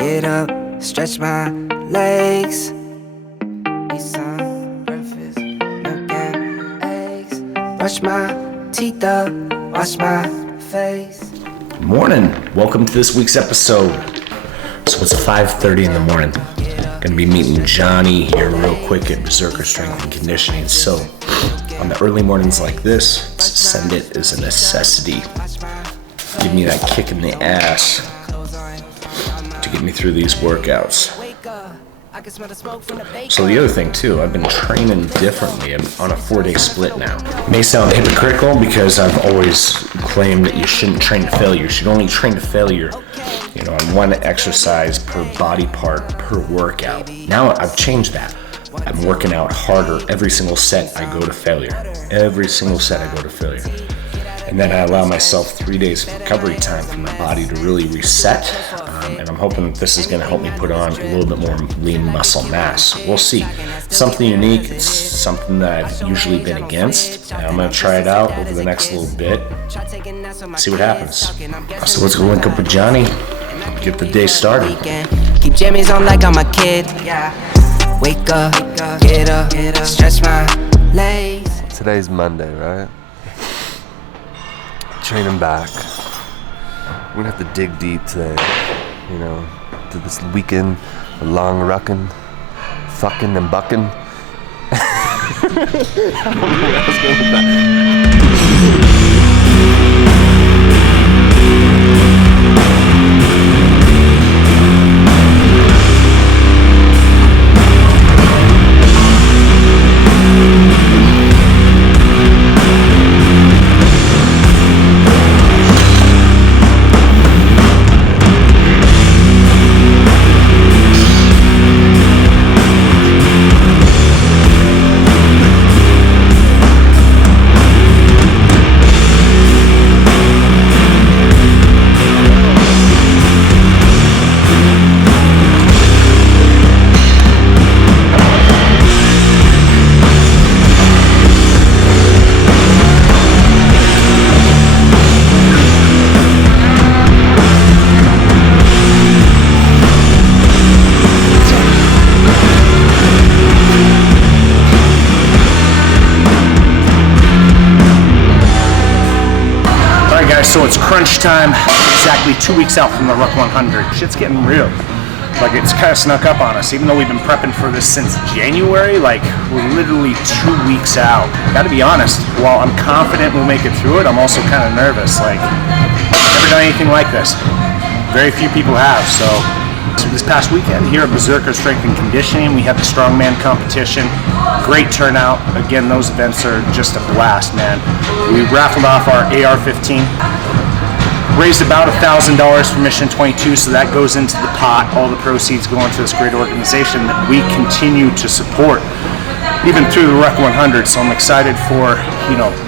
get up, stretch my legs. Eat some breakfast, milk and eggs. Brush my teeth up, wash my face. Morning. Welcome to this week's episode. So it's 5:30 in the morning. Gonna be meeting Johnny here real quick at Berserker Strength and Conditioning. So on the early mornings like this, send it as a necessity. Give me that kick in the ass to get me through these workouts. So the other thing too, I've been training differently. I'm on a 4-day split now. It may sound hypocritical because I've always claimed that you shouldn't train to failure. You should only train to failure, on one exercise per body part per workout. Now I've changed that. I'm working out harder every single set I go to failure. Every single set I go to failure. And then I allow myself 3 days of recovery time for my body to really reset. And I'm hoping that this is going to help me put on a little bit more lean muscle mass. We'll see. It's something unique. It's something that I've usually been against. And I'm going to try it out over the next little bit. See what happens. So let's go link up with Johnny. Get the day started. Keep jammies on like I'm a kid. Wake up, get up, stretch my legs. Today's Monday, right? Training back. We're gonna have to dig deep today. To this weekend, a long rucking, fucking and bucking. I don't know where I was going with that. So it's crunch time, exactly 2 weeks out from the RUCK100. Shit's getting real. Like, it's kind of snuck up on us. Even though we've been prepping for this since January, we're literally 2 weeks out. Gotta be honest, while I'm confident we'll make it through it, I'm also kind of nervous. Never done anything like this. Very few people have, so this past weekend here at Berserker Strength and Conditioning, we had the strongman competition. Great turnout. Again, those events are just a blast, man. We raffled off our AR-15. Raised about $1,000 for Mission 22, so that goes into the pot. All the proceeds go into this great organization that we continue to support, even through the RUCK100. So I'm excited for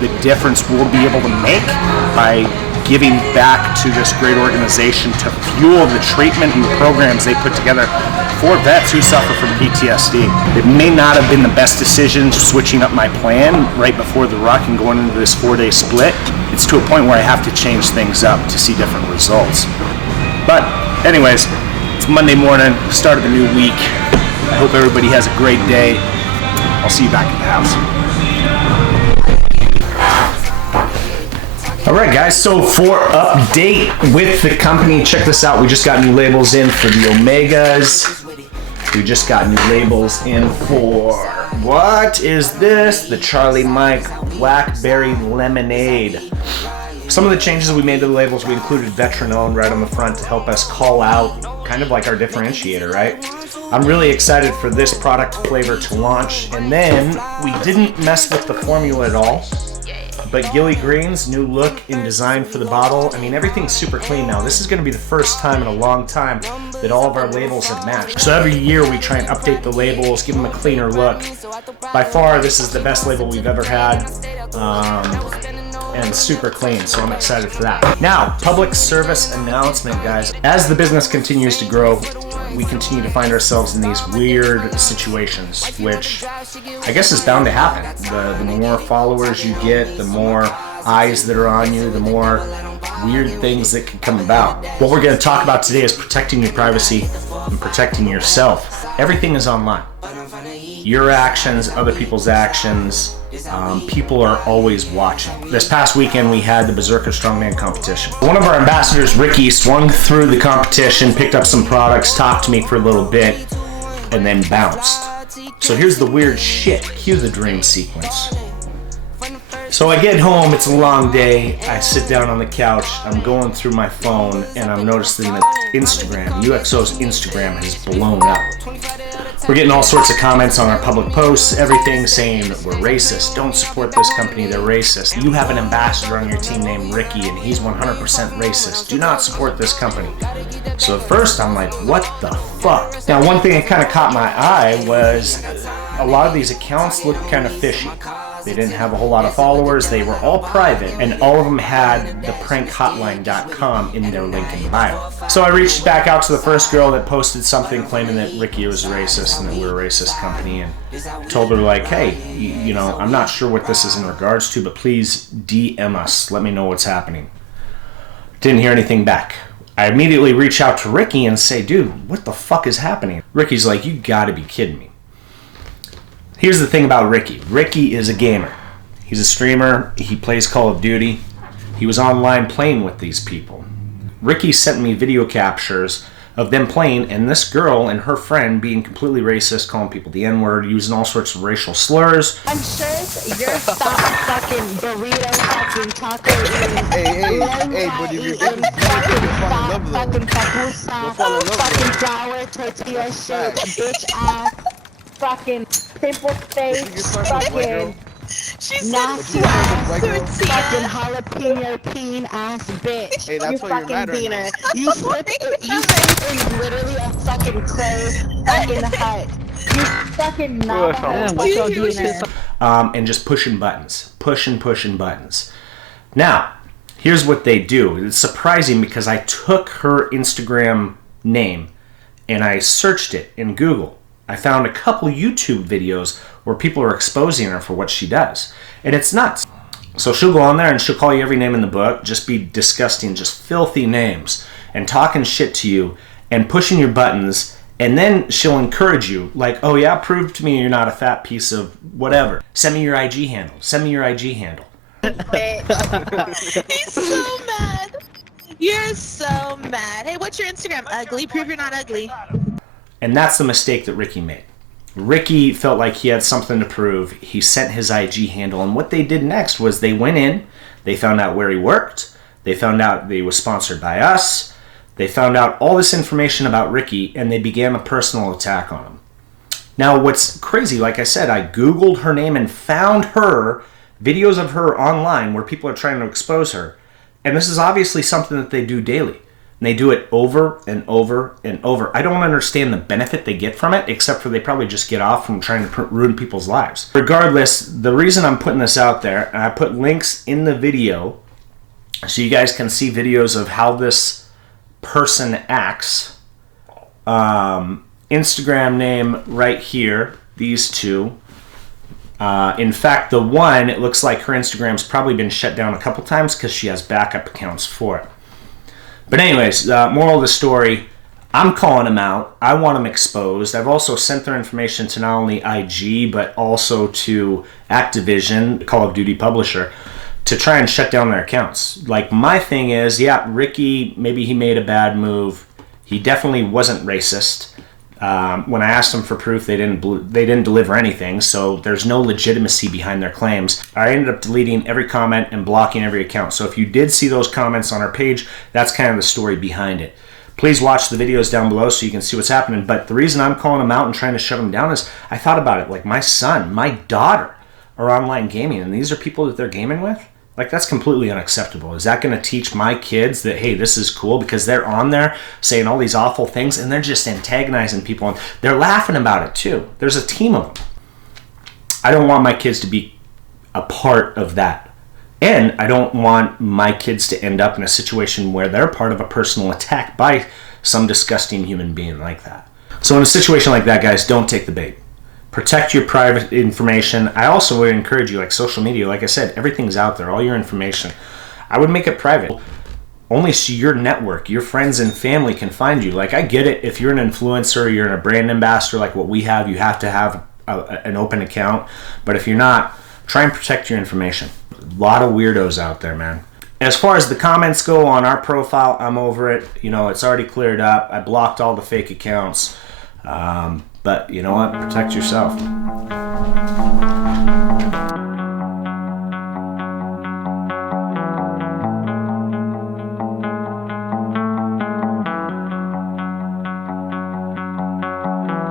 the difference we'll be able to make by giving back to this great organization to fuel the treatment and programs they put together for vets who suffer from PTSD. It may not have been the best decision switching up my plan right before the ruck and going into this 4-day split. It's to a point where I have to change things up to see different results. But anyways, it's Monday morning, start of the new week. I hope everybody has a great day. I'll see you back at the house. All right, guys, so for update with the company, check this out. We just got new labels in for the Omegas. We just got new labels in for, what is this? The Charlie Mike Blackberry Lemonade. Some of the changes we made to the labels, we included veteran owned right on the front to help us call out kind of like our differentiator, right? I'm really excited for this product flavor to launch. And then we didn't mess with the formula at all. But Gilly Green's new look and design for the bottle, everything's super clean now. This is going to be the first time in a long time that all of our labels have matched. So every year we try and update the labels, give them a cleaner look. By far, this is the best label we've ever had, and super clean, so I'm excited for that. Now, public service announcement, guys. As the business continues to grow, we continue to find ourselves in these weird situations, which I guess is bound to happen. The more followers you get, the more eyes that are on you, the more weird things that can come about. What we're going to talk about today is protecting your privacy and protecting yourself. Everything is online. Your actions, other people's actions, people are always watching. This past weekend we had the Berserker strongman competition. One of our ambassadors, Ricky, swung through the competition, picked up some products, talked to me for a little bit, and then bounced. So here's the weird shit. Cue the dream sequence. So I get home, it's a long day, I sit down on the couch, I'm going through my phone, and I'm noticing that Instagram, UXO's Instagram has blown up. We're getting all sorts of comments on our public posts, everything saying that we're racist, don't support this company, they're racist. You have an ambassador on your team named Ricky, and he's 100% racist. Do not support this company. So at first I'm like, what the fuck? Now one thing that kind of caught my eye was a lot of these accounts looked kind of fishy. They didn't have a whole lot of followers, they were all private, and all of them had the prankhotline.com in their link in bio. So I reached back out to the first girl that posted something claiming that Ricky was racist and that we're a racist company, and told her like, hey, you know, I'm not sure what this is in regards to, but please DM us, let me know what's happening. Didn't hear anything back. I immediately reach out to Ricky and say, dude, what the fuck is happening? Ricky's like, you gotta be kidding me. Here's the thing about Ricky. Ricky is a gamer. He's a streamer. He plays Call of Duty. He was online playing with these people. Ricky sent me video captures of them playing, and this girl and her friend being completely racist, calling people the N-word, using all sorts of racial slurs. I'm sure you're fucking burrito, fucking taco eating, Hey, but if you're fucking papusa, fucking flour, tortilla shit, bitch ass, fucking pimple face, fucking nasty ass, fucking jalapeno peen ass bitch. Hey, that's you why you're fucking mad right beaner. now. You slip in literally a fucking clay fucking hut. You fucking Navajo beaner. And just pushing buttons. Pushing buttons. Now, here's what they do. It's surprising because I took her Instagram name and I searched it in Google. I found a couple YouTube videos where people are exposing her for what she does. And it's nuts. So she'll go on there and she'll call you every name in the book, just be disgusting, just filthy names, and talking shit to you and pushing your buttons, and then she'll encourage you, like, oh yeah, prove to me you're not a fat piece of whatever. Send me your IG handle. Send me your IG handle. He's so mad. You're so mad. Hey, what's your Instagram? Ugly. Prove you're not ugly. And that's the mistake that Ricky made. Ricky felt like he had something to prove. He sent his IG handle, and what they did next was they went in, they found out where he worked, they found out that he was sponsored by us, they found out all this information about Ricky, and they began a personal attack on him. Now, what's crazy, like I said, I Googled her name and found her, videos of her online where people are trying to expose her. And this is obviously something that they do daily. And they do it over and over and over. I don't understand the benefit they get from it, except for they probably just get off from trying to ruin people's lives. Regardless, the reason I'm putting this out there, and I put links in the video so you guys can see videos of how this person acts. Instagram name right here, these two. In fact, the one, it looks like her Instagram's probably been shut down a couple times because she has backup accounts for it. But anyways, moral of the story, I'm calling them out. I want them exposed. I've also sent their information to not only IG, but also to Activision, the Call of Duty publisher, to try and shut down their accounts. Like, my thing is, yeah, Ricky, maybe he made a bad move. He definitely wasn't racist. When I asked them for proof, they didn't deliver anything, so there's no legitimacy behind their claims. I ended up deleting every comment and blocking every account. So if you did see those comments on our page, that's kind of the story behind it. Please watch the videos down below so you can see what's happening. But the reason I'm calling them out and trying to shut them down is I thought about it. Like, my son, my daughter are online gaming, and these are people that they're gaming with. Like, that's completely unacceptable. Is that going to teach my kids that, hey, this is cool? Because they're on there saying all these awful things, and they're just antagonizing people, and they're laughing about it too. There's a team of them. I don't want my kids to be a part of that. And I don't want my kids to end up in a situation where they're part of a personal attack by some disgusting human being like that. So in a situation like that, guys, don't take the bait. Protect your private information. I also would encourage you, like social media, like I said, everything's out there, all your information. I would make it private. only so your network, your friends and family can find you. Like, I get it. If you're an influencer, you're a brand ambassador like what we have, you have to have an open account. But if you're not, try and protect your information. A lot of weirdos out there, man. As far as the comments go on our profile, I'm over it. You know, it's already cleared up. I blocked all the fake accounts. But you know what? Protect yourself.